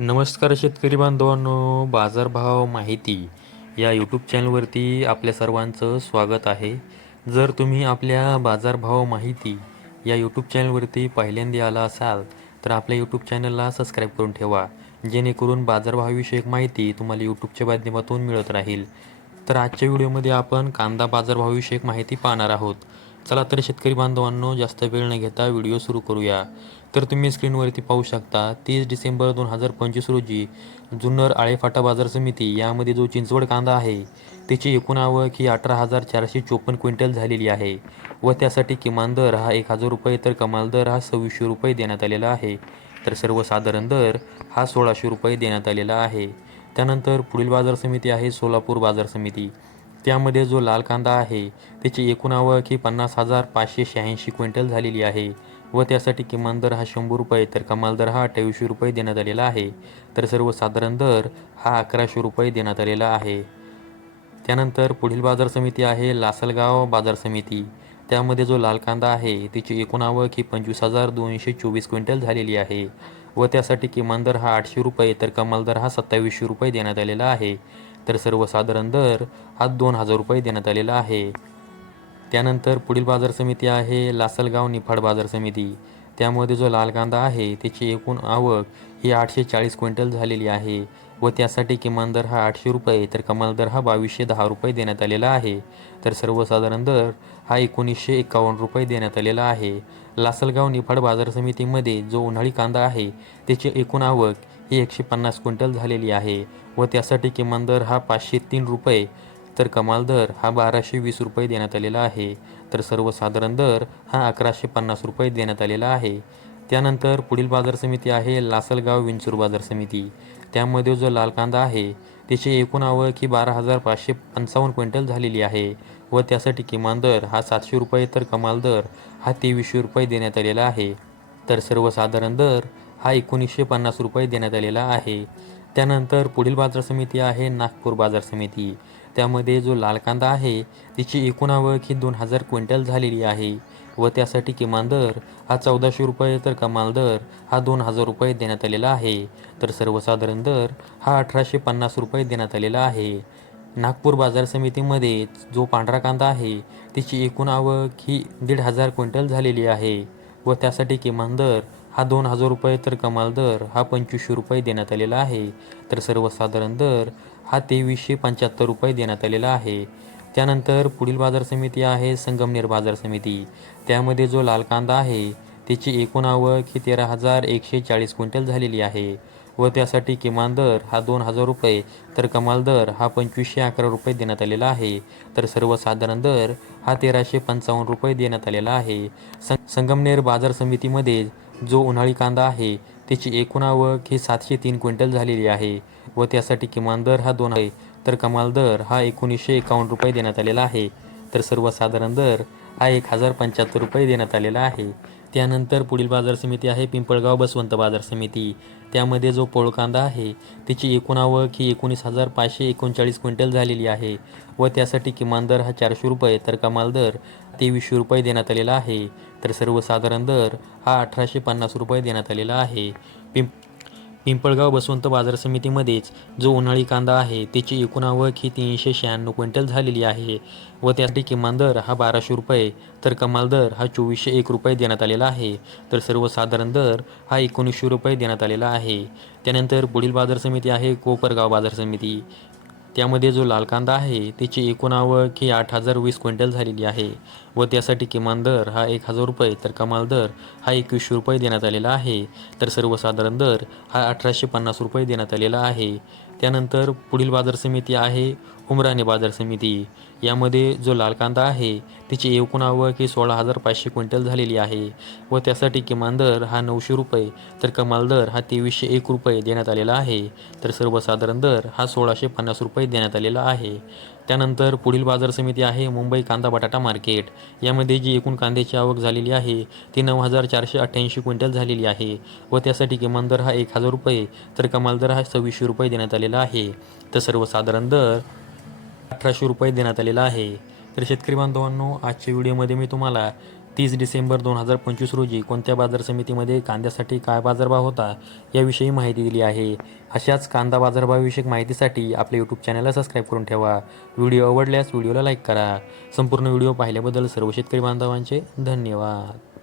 नमस्कार शेतकरी बांधवांनो, बाजारभाव माहिती या यूट्यूब चॅनलवरती आपल्या सर्वांचं स्वागत आहे. जर तुम्ही आपल्या बाजारभाव माहिती या यूट्यूब चॅनलवरती पहिल्यांदा आला असाल तर आपल्या यूट्यूब चॅनलला सबस्क्राईब करून ठेवा, जेणेकरून बाजारभावाविषयक माहिती तुम्हाला यूट्यूबच्या माध्यमातून मिळत राहील. तर आजच्या व्हिडिओमध्ये आपण कांदा बाजारभावाविषयक माहिती पाहणार आहोत. चला तर शेतकरी बांधवांनो, जास्त वेळ न घेता व्हिडिओ सुरू करूया. तर तुम्ही स्क्रीनवरती पाहू शकता 30 डिसेंबर 2025 रोजी जुन्नर आळेफाटा बाजार समिती यामध्ये जो चिंचवड कांदा आहे त्याची एकूण आवक ही 18,454 क्विंटल झालेली आहे व त्यासाठी किमान दर हा 1,000 रुपये तर कमाल दर हा 2600 रुपये देण्यात आलेला आहे. तर सर्वसाधारण दर हा 1,600 रुपये देण्यात आलेला आहे. त्यानंतर पुढील बाजार समिती आहे सोलापूर बाजार समिती. त्यामध्ये जो लाल कांदा आहे त्याची एकूण आवक ही 50,586 क्विंटल झालेली आहे व त्यासाठी किमान दर हा 100 रुपये तर कमाल दर हा 2800 रुपये देण्यात आलेला आहे. तर सर्वसाधारण दर हा 1100 रुपये देण्यात आलेला आहे. त्यानंतर पुढील बाजार समिती आहे लासलगाव बाजार समिती. त्यामध्ये जो लाल कांदा आहे त्याची एकूण आवक ही 25,224 क्विंटल झालेली आहे व त्यासाठी किमान दर हा 800 रुपये तर कमाल दर हा 2700 रुपये देण्यात आलेला आहे. तर सर्वसाधारण दर हा 2,000 रुपये देण्यात आलेला आहे. त्यानंतर पुढील बाजार समिती आहे लासलगाव निफाड बाजार समिती. त्यामध्ये जो लाल कांदा आहे त्याची एकूण आवक ही 840 क्विंटल झालेली आहे व त्यासाठी किमान दर हा 800 रुपये तर कमाल दर हा 2210 रुपये देण्यात आलेला आहे. तर सर्वसाधारण दर हा 1951 रुपये देण्यात आलेला आहे. लासलगाव निफाड बाजार समितीमध्ये जो उन्हाळी कांदा आहे त्याची एकूण आवक ही 150 क्विंटल झालेली आहे व त्यासाठी किमान दर हा 503 रुपये तर कमाल दर हा 1220 रुपये देण्यात आलेला आहे. तर सर्वसाधारण दर हा 1150 रुपये देण्यात आलेला आहे. त्यानंतर पुढील बाजार समिती आहे लासलगाव विंचूर बाजार समिती. त्यामध्ये जो लाल कांदा आहे त्याची एकूण आवक ही 12,555 क्विंटल झालेली आहे व त्यासाठी किमान दर हा 700 रुपये तर कमाल दर हा 2300 रुपये देण्यात आलेला आहे. तर सर्वसाधारण दर हा 1950 रुपये देण्यात आलेला आहे. त्यानंतर पुढील बाजार समिती आहे नागपूर बाजार समिती. त्यामध्ये जो लाल कांदा आहे त्याची एकूण आवक ही 2,000 क्विंटल झालेली आहे व त्यासाठी किमान दर हा 1,400 रुपये तर कमाल दर हा 2,000 रुपये देण्यात आलेला आहे. तर सर्वसाधारण दर हा 1,850 रुपये देण्यात आलेला आहे. नागपूर बाजार समितीमध्ये जो पांढरा कांदा आहे त्याची एकूण आवक ही 1,500 क्विंटल झालेली आहे व त्यासाठी किमान दर हा 2,000 रुपये तर कमाल दर हा 2,500 रुपये देण्यात आलेला आहे. तर सर्वसाधारण दर हा 2,375 रुपये देण्यात आलेला आहे. त्यानंतर पुढील बाजार समिती आहे संगमनेर बाजार समिती. त्यामध्ये जो लाल कांदा आहे त्याची एकूण आवक ही 13,140 क्विंटल झालेली आहे व त्यासाठी किमान दर हा 2,000 रुपये तर कमाल दर हा 2,511 रुपये देण्यात आलेला आहे. तर सर्वसाधारण दर हा 1,355 रुपये देण्यात आलेला आहे. संगमनेर बाजार समितीमध्ये जो उन्हाळी कांदा आहे त्याची एकूण आवक ही 703 क्विंटल झालेली आहे व त्यासाठी किमान दर हा 2 आहे तर कमाल दर हा 1,951 रुपये देण्यात आलेला आहे. तर सर्वसाधारण दर हा 1,075 रुपये देण्यात आलेला आहे. त्यानंतर पुढील बाजार समिती आहे पिंपळगाव बसवंत बाजार समिती. त्यामध्ये जो पोळ कांदा आहे त्याची एकूण आवक ही 19,539 क्विंटल झालेली आहे व त्यासाठी किमान दर हा 400 रुपये तर कमाल दर 2,300 रुपये देण्यात आलेला आहे. तर सर्वसाधारण दर हा 1,850 रुपये देण्यात आलेला आहे. पिंपळगाव बसवंत बाजार समितीमध्येच जो उन्हाळी कांदा आहे त्याची एकूण आवक ही 396 क्विंटल झालेली आहे व त्यासाठी किमान दर हा 1,200 रुपये तर कमाल दर हा 2,401 रुपये देण्यात आलेला आहे. तर सर्वसाधारण दर हा 1,900 रुपये देण्यात आलेला आहे. त्यानंतर पुढील बाजार समिती आहे कोपरगाव बाजार समिती. त्यामध्ये जो लाल कांदा आहे त्याची एकूण आवक ही 8,020 क्विंटल झालेली आहे व त्यासाठी किमान दर हा 1,000 रुपये तर कमाल दर हा 2,100 रुपये देण्यात आलेला आहे. तर सर्वसाधारण दर हा 1,850 रुपये देण्यात आलेला आहे. त्यानंतर पुढील बाजार समिती आहे उमराणे बाजार समिती. यामध्ये जो लाल कांदा आहे त्याची एकूण आवक ही 16,500 क्विंटल झालेली आहे व त्यासाठी किमान दर हा 900 रुपये तर कमाल दर हा 2,301 रुपये देण्यात आलेला आहे. तर सर्वसाधारण दर हा 1,650 रुपये देण्यात आलेला आहे. त्यानंतर पुढील बाजार समिती आहे मुंबई कांदा बटाटा मार्केट. यामध्ये जी एकूण कांद्याची आवक झालेली आहे ती 9,488 क्विंटल झालेली आहे व त्यासाठी किमान दर हा 1,000 रुपये तर कमाल दर हा 2,600 रुपये देण्यात आलेला आहे. तर सर्वसाधारण दर 1,800 रुपये देण्यात आलेला आहे. तर शेतकरी बांधवांनो, आजच्या व्हिडिओमध्ये मी तुम्हाला 30 डिसेंबर 2025 रोजी कोणत्या बाजार समितीमध्ये कांद्यासाठी काय बाजारभाव होता याविषयी माहिती दिली आहे. अशाच कांदा बाजारभावाविषयक माहितीसाठी आपल्या यूट्यूब चॅनलला सबस्क्राईब करून ठेवा. व्हिडिओ आवडल्यास व्हिडिओला लाईक करा. संपूर्ण व्हिडिओ पाहिल्याबद्दल सर्व शेतकरी बांधवांचे धन्यवाद.